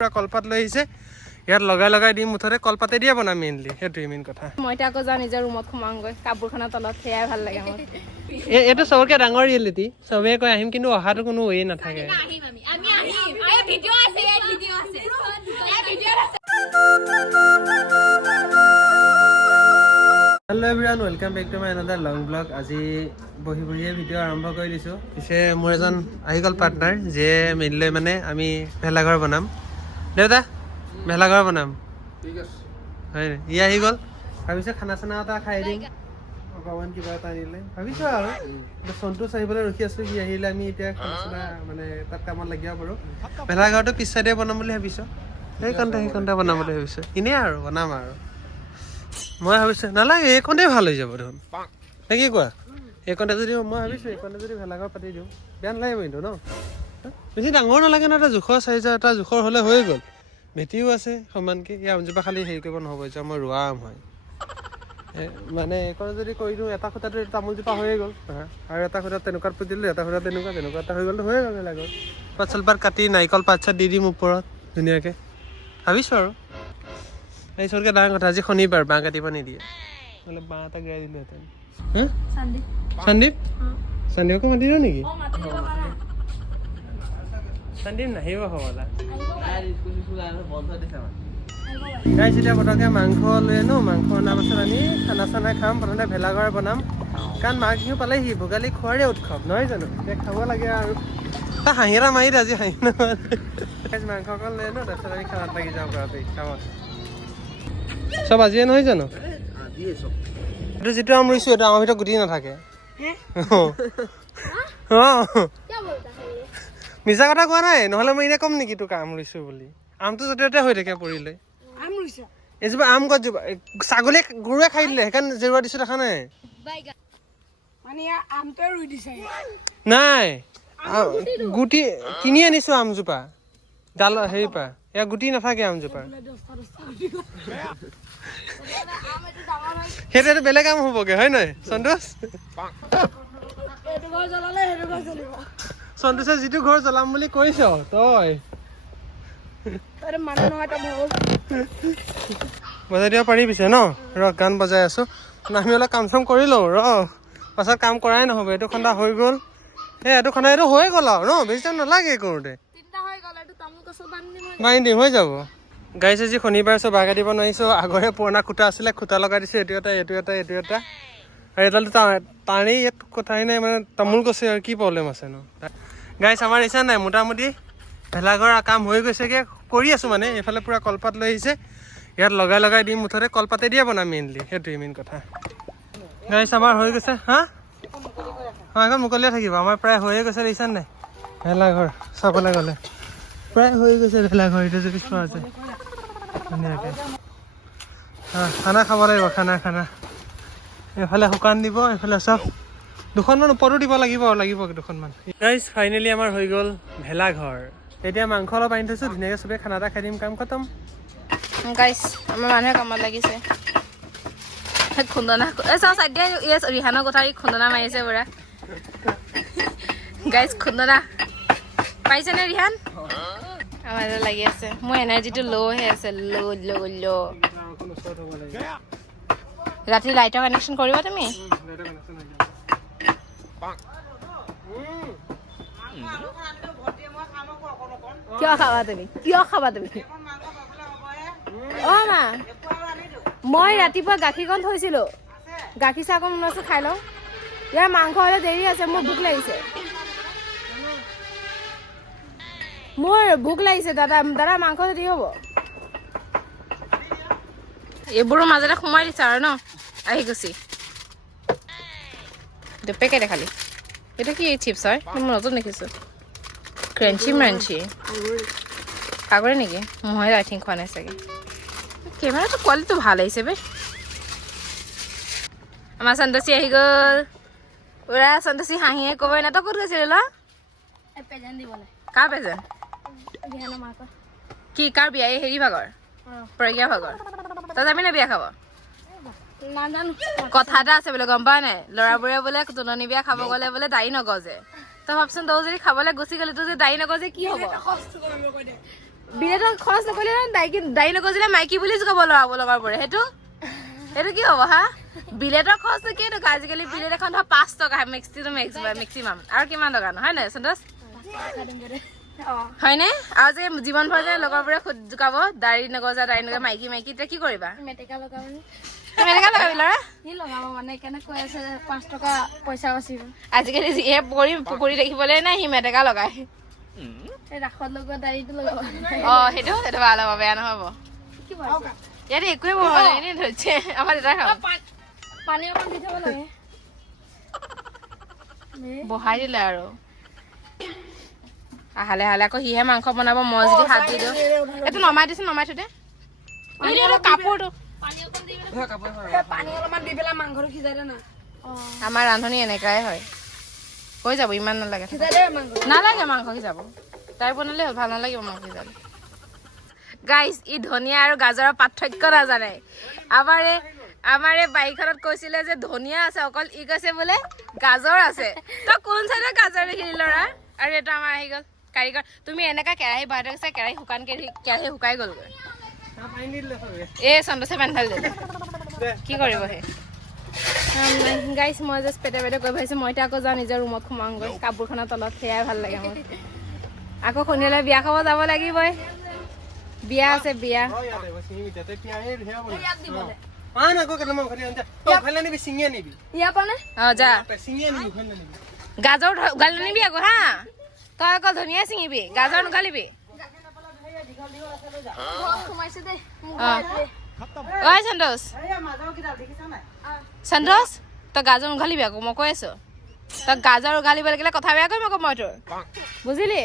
পুৰা কলপাত লৈ আহিছে ইয়াত লগাই দিম মুঠতে কলপাতে দিয়ে বনাম মেইনলি সেইটোৱে মেইন কথা মই আকৌ যাওঁ নিজৰ ৰুমত সোমাওঁগৈ কাপোৰখনৰ তলত সেয়াই ভাল লাগে মোৰ এইটো চবকে ডাঙৰ ৰিয়েলিটি চবেই কয় আহিম কিন্তু অহাটো কোনো ৱে নাথাকে hello' everyone welcome back to my another long blog আজি বহিয়ে ভিডিঅ' আৰম্ভ কৰি দিছোঁ পিছে মোৰ এজন আহি গ'ল পাৰ্টনাৰ যিয়ে মিলি মানে আমি ভেলাঘৰ বনাম দেউতা ভেলাঘৰ বনাম ঠিক আছে হয় ই আহি গ'ল ভাবিছোঁ খানা চানা এটা খাই দিম অকণমান কিবা এটা আনিলে ভাবিছোঁ আৰু সন্তোষ আহিবলৈ ৰখি আছোঁ সি আহিলে আমি এতিয়া খানা চানা মানে তাত কামত লাগিব পাৰোঁ ভেলাঘৰটো পিছ চাইডে বনাম বুলি ভাবিছোঁ সেইকণতে বনাম বুলি ভাবিছোঁ এনেই আৰু বনাম আৰু মই ভাবিছোঁ নালাগে এইকণতে ভাল হৈ যাব দেখোন নে কি কোৱা এইকণতে যদি মই ভাবিছোঁ এইকণতে যদি ভেলাঘৰ পাতি দিওঁ বেয়া নালাগিব কিন্তু ন বেছি ডাঙৰ নালাগে ন এটা জোখৰ চাইজৰ এটা জোখৰ হ'লে হৈ গ'ল ভেটিও আছে সমানকৈ এই আমজোপা খালি হেৰি কৰিব নহ'ব এতিয়া মই ৰোৱা আম হয় মানে এইকণ যদি কৰি দিওঁ এটা খুঁটাটো তামোলজোপা হৈয়ে গ'ল আৰু এটা খুঁটাত তেনেকুৱাত পুতি দিলোঁ এটা খুঁটাত তেনেকুৱা এটা হৈ গ'লতো হৈয়ে গ'ল ভেলাঘৰ পাত চলপাত কাটি নাৰিকল পাত চাত দি দিম ওপৰত ধুনীয়াকৈ ভাবিছোঁ আৰু এই চবতকৈ ডাঙৰ কথা আজি শনিবাৰ বাঁহ কাটিব নিদিয়ে নহ'লে বাঁহ এটা গিৰাই দিলোহেঁতেন সন্দীপকো মাতি দিওঁ নেকি সন্দীপ নাহিব হ'বলা গাইছ এতিয়া পটককৈ মাংস লৈ আনো মাংস অনাৰ পাছত আমি খানা চানা খাম প্ৰথমতে ভেলাঘৰ বনাম কাৰণ মাঘ বিহু পালেহি ভোগালী খোৱাৰে উৎসৱ নহয় জানো এতিয়া খাব লাগে আৰু তাক হাঁহি এটা মাৰি দে আজি হাঁহি নামাৰে মাংস অকণ লৈ আনো তাৰপিছত আমি খানাত লাগি যাওঁ ঘৰতে কামত চব আজিয়ে নহয় জানো এইটো যিটো আম ৰুইছোঁ এইটো আমাৰ ভিতৰত গুটি নাথাকে মিছা কথা কোৱা নাই নহ'লে মই এনেই ক'ম নেকি তোক আম ৰুইছোঁ বুলি আমটো য'তে ত'তে হৈ থাকে পৰিলে এজোপা আম গছজোপা ছাগলীয়ে গৰুৱে খাই দিলে সেইকাৰণে জেৰুৱা দিছোঁ দেখা নাই নাই গুটি কিনি আনিছোঁ আমজোপা ডাল হেৰি পৰা এয়া গুটি নাথাকে আমজোপা সেইটো বেলেগ আম হ'বগে হয় নহয় সন্তোষ সন্তোষে যিটো ঘৰ জ্বলাম বুলি কৈছ তই বজাই দিব পাৰি পিছে ন ৰ গান বজাই আছোঁ আমি অলপ কাম চাম কৰি লওঁ ৰ পাছত কাম কৰাই নহ'ব এইটো খন্দা হৈ গ'ল এইটো খন্দা এইটো হৈ গ'ল আৰু ন বেছি টাইম নালাগে কৰোঁতে বান্ধি দিম হৈ যাব গাইছ আজি শনিবাৰ চব বাঁহ কাটিব নোৱাৰিছোঁ আগৰে পুৰণা খুটা আছিলে খুটা লগাই দিছোঁ এইটো এটা আৰু এডালটো টানি ইয়াত কথাই নাই মানে তামোল গছে আৰু কি প্ৰব্লেম আছে ন গাইছ আমাৰ ইচ্ছা নাই মোটামুটি ভেলাঘৰ কাম হৈ গৈছেগৈ কৰি আছোঁ মানে এইফালে পূৰা কলপাত লৈ আহিছে ইয়াত লগাই দিম মুঠতে কলপাতে দিয়ে বনাম মেইনলি সেইটোৱে মেইন কথা গাইছ আমাৰ হৈ গৈছে এখন মুকলিয়ে থাকিব আমাৰ প্ৰায় হৈয়ে গৈছে দেখিছা নাই ভেলাঘৰ চাবলৈ গ'লে প্ৰায় হৈ গৈছে ভেলাঘৰ এইটো যদি চোৱা যায় ধুনীয়াকৈ খানা খাব লাগিব খানা এইফালে শুকান দিব এইফালে চব দুখনমান ওপৰতো দিব লাগিব দুখনমান গাইছ ফাইনেলি আমাৰ হৈ গ'ল ভেলাঘৰ এতিয়া মাংস অলপ আনি থৈছোঁ ধুনীয়াকৈ চবেই খানা এটা খাই দিম কাম খতম গাইছ আমাৰ মানুহে কামত লাগিছে খুন্দনা চাই দিয়া ৰিহানৰ কোঠাৰী খুন্দনা মাৰিছে পুৰা গাইছ খুন্দনা পাৰিছেনে ৰিহান আমাৰ লাগি আছে মোৰ এনাৰ্জিটো ল' হৈ আছে ল' ৰাতি লাইটৰ কানেকশ্যন কৰিবা তুমি কিয় খাবা তুমি অ' মা মই ৰাতিপুৱা গাখীৰকণ থৈছিলোঁ গাখীৰ চাহ অকণ বনাইছোঁ খাই লওঁ ইয়াৰ মাংস হ'লে দেৰি আছে মোৰ ভোক লাগিছে দাদা মাংস দি হ'ব এইবোৰৰ মাজতে সোমাই দিছে আৰু ন আহি গুচি পেকেটে খালি এইটো কি চিপছ হয় মই নতুন দেখিছোঁ ক্ৰেঞ্চি কাগৰে নেকি মই আই থিংক খোৱা নাই চাগে কেমেৰাটো কোৱালিটিটো ভাল আহিছে বে আমাৰ সন্তোষী আহি গ'ল পুৰা সন্তোষী হাঁহিয়ে ক'বই না তই ক'ত গৈছিলি ল কাৰ প্ৰেজেণ্ট কি কাৰ বিয়া এই হেৰি ভাগৰ প্ৰজ্ঞা ভাগৰ তই যাবি নে বিয়া খাব কথা এটা আছে বোলে গম পাৱ নাই ল'ৰাবোৰে বোলে তুলনি বিয়া খাব গ'লে বোলে দাড়ি নগজে তই ভাবচোন তই যদি খাবলৈ গুচি গ'লি তোৰ যদি দাড়ি নগজে কি হ'ব বিলেটত খৰচ নকৰিলে দাড়ি নগজিলে মাইকী বুলি ক'ব ল'ৰাব লগাৰ পৰে সেইটো কি হ'ব হা বিলেটৰ খৰচটো কি টকা আজিকালি বিলেট এখন ধৰ 5 টকা মেক্সিমাম আৰু কিমান টকা নহয় নে সন্তোষ হয়নে আৰু যে জীৱন ভৰ যে লগৰবোৰে খুদ জোকাব দাড়ি নগজা মাইকী এতিয়া কি কৰিবা মেটেকা লগাবি ল'ৰা সি লগাব মানে কেনে কৈ আছে 5 টকা পইচা বাচিব আজিকালি যিহে পুখুৰী দেখিবলৈ নাই সি মেটেকা লগায় ৰাসত লগোৱা দাড়িটো লগাব সেইটো ভাল হ'ব বেয়া নহ'ব ইয়াতে একোৱে এনেই ধৰিছে আমাৰ দেউতাই খাব পানী অকণ দি থব লাগে বহাই দিলে আৰু আহালে আকৌ সিহে মাংস বনাব মই যদি হাত দি দিওঁ এইটো নমাই দিছো নমাই থৈ দে কাপোৰটো পানী অলপমান দি পেলাই মাংসটো সিজাই দে না আমাৰ ৰান্ধনি এনেকাই হয় হৈ যাব ইমান নালাগে সিজাই দে মাংস নালাগে মাংস সিজাব তাই বনালে ভাল নালাগিব মাংস সিজালে গাইজ ই ধনিয়া আৰু গাজৰৰ পাৰ্থক্য নাজানে আমাৰ এই বাৰীখনত কৈছিলে যে ধনিয়া আছে অকল ই কৈছে বোলে গাজৰ আছে তই কোন চাইডে গাজৰ দেখিলি ল'ৰা আৰু এইটো আমাৰ আহি গ'ল কাৰিকৰ তুমি এনেকা কেৰাহী বহাই থৈছা কেৰাহী শুকাই গ'লগৈ এই সন্তোষে পানী ঢালি দিলে কি কৰিব সেই গাইজ মই জাষ্ট পেটে কৈ ভাবিছোঁ মই এতিয়া আকৌ যাওঁ নিজৰ ৰুমত সোমাওঁগৈ কাপোৰখনৰ তলত সেয়াই ভাল লাগে মোৰ আকৌ শনিবাৰে বিয়া খাব যাব লাগিবই বিয়া আছে বিয়া যা গাজৰ গালি নানিবি আকৌ হা তই আকৌ ধনিয়া ছিঙিবি গাজৰ নগালিবি ঐ সন্তোষ তই গাজৰ নগালিবি আকৌ মই কৈ আছো তই গাজৰ উঘালিব লাগিলে কথা বেয়া কৰিম আকৌ মই তোৰ বুজিলি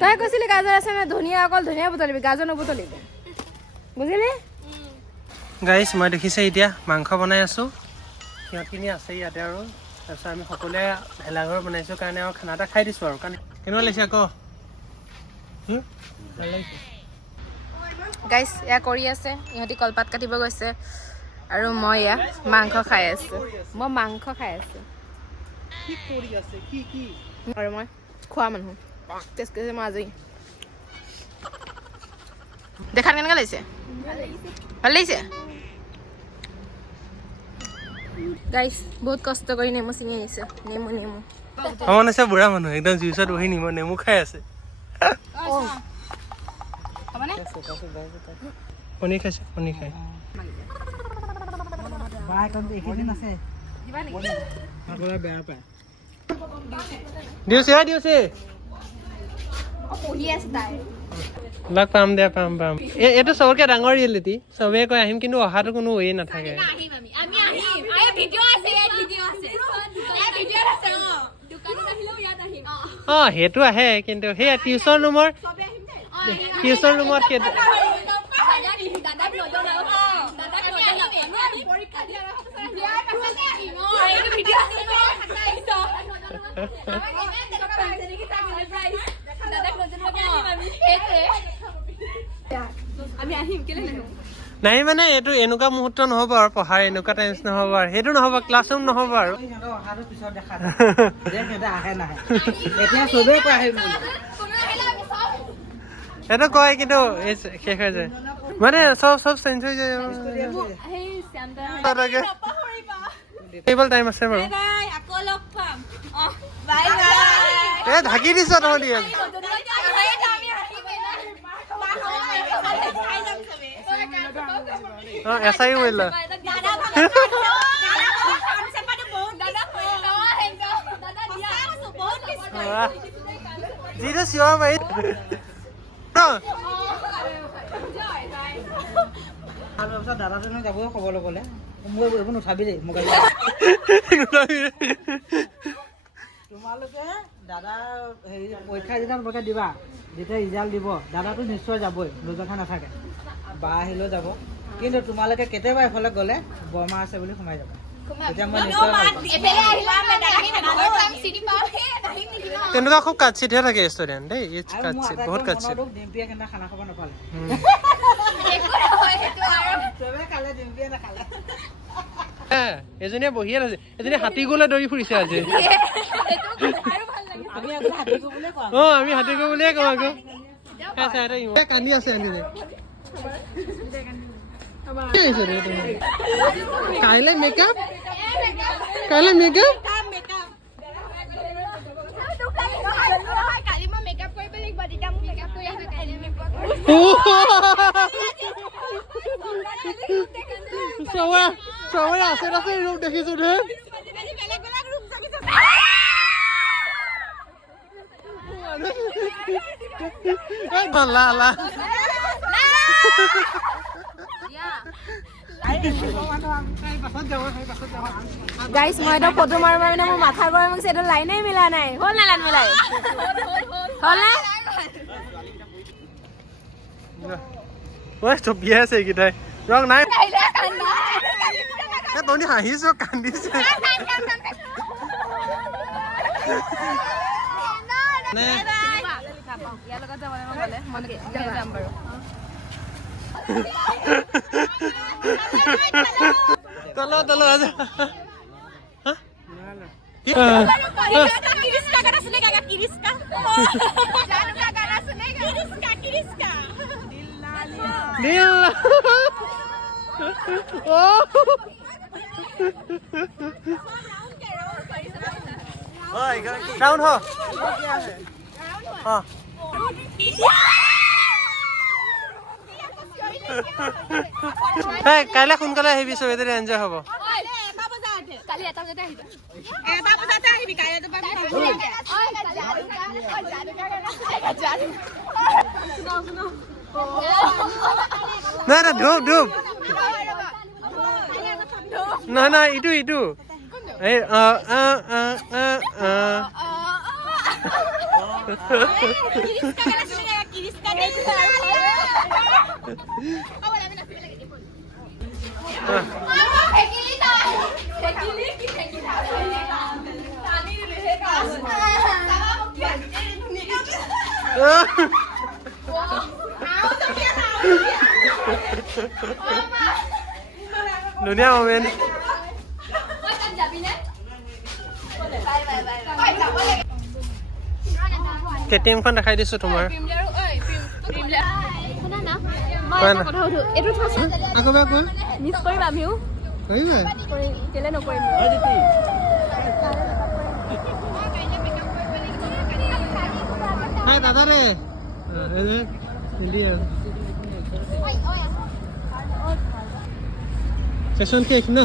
তই কৈছিলি গাজৰ আছে নে ধনিয়া অকল ধনিয়া বুটলিবি গাজৰ নবুটলিবি বুজিলি গাইজ মই দেখিছে এতিয়া মাংস বনাই আছো সিহঁতখিনি আছে ইয়াতে আৰু তাৰপিছত আমি সকলোৱে ভেলাঘৰ বনাইছো কাৰণে আৰু খানা এটা খাই দিছো আৰু কাৰণে কেনেকুৱা লাগিছে আকৌ গাইজ এয়া কৰি আছে ইহঁতি কলপাত কাটিব গৈছে আৰু মই এয়া মাংস খাই আছো আৰু মই খোৱা মানুহ টেষ্ট কৰিছে মই আজৰি দেখাত কেনেকুৱা লাগিছে ভাল লাগিছে গাইজ বহুত কষ্ট কৰি নেমু ছিঙি আহিছে নেমু আমাৰ আছে বুঢ়া মানুহ একদম জুইচত বহি নেমু খাই আছে কণী খাইছে কণী খাই দিছে লগ পাম দে পাম এইটো চবতকে ডাঙৰ ৰিয়েলিটি চবে কৈ আহিম কিন্তু অহাটো কোনো ৱে নাথাকে সেইটো আহে কিন্তু সেয়া টিউচন ৰুমত সেইটো নাই মানে এইটো এনেকুৱা মুহূৰ্ত নহ'ব আৰু পঢ়াৰ এনেকুৱা টাইম নহ'ব আৰু সেইটো নহ'ব ক্লাছৰুম নহ'ব আৰু সেইটো কয় কিন্তু শেষ হৈ যায় মানে চব চেঞ্জ হৈ যায় টাইম আছে বাৰু এ ঢাকি দিছ তহঁতি এছাই কৰিলা যিটো চিঞৰ মাৰি দাদাজনে যাব খবৰ ল'বলে মই এইবোৰ নুঠাবি দেই মোবাইল তোমালোকে দাদা হেৰি পৰীক্ষা যেতিয়া তোমালোকে দিবা যেতিয়া ৰিজাল্ট দিব দাদাটো নিশ্চয় যাবই নোজোখা নাথাকে বা আহিলেও যাব কিন্তু তোমালোকে কেতিয়াবা এফালে গ'লে বৰমা আছে বুলি সোমাই যাবা তেতিয়া মই নিশ্চয় তেনেকুৱা খুব কাটচিটহে থাকে ষ্টুডেণ্ট দেই কাটচিট বহুত কাটচিট ডিম্পিয়ে কেনেকুৱা খানা খাব নাপালে এজনীয়ে বহিয়ে আছে এজনী হাতী গলে দৌৰি ফুৰিছে আজি আমি হাতী গো বুলিয়ে কওঁ আমি হাতী গো বুলিয়ে কওঁ আকৌ কান্দি আছে কাইলে মেকআপ কালি মই মেকআপ কৰিব লাগিব তেতিয়া মোক মেকআপ কৰি আছে কাইলৈ মেকআপ সবাই আছে ৰূপ দেখিছো দে বেলেগ বেলেগ ৰূপ জাগিছে লা গাইছ মই এটা ফটো মাৰিব মানে মোৰ মাথা গৰম হৈছে এইটো লাইনেই মিলা নাই হ'ল না লাইন মিলাই হ'ল না ঐ চপিয়াই আছে এইকেইটাই ৰং নাই তহঁতি হাঁহিছ কান্দিছে ইয়াৰ লগত যাব গ'লে মই যাম বাৰু তলো আজা राउंड हो हाँ কাইলৈ সোনকালে আহিবি চবেই এনজয় হ'ব কালি এটা বজাতে আহিবি কাইলৈ তো নাই নাই ধূপ নাই ইটো এই ধুনীয়া মোমেণ্ট কেটিএমখন দেখাই দিছো তোমাৰ মিছ কৰিবা আমিও কেলে নকৰিম দাদা ৰে সেশন শেষ না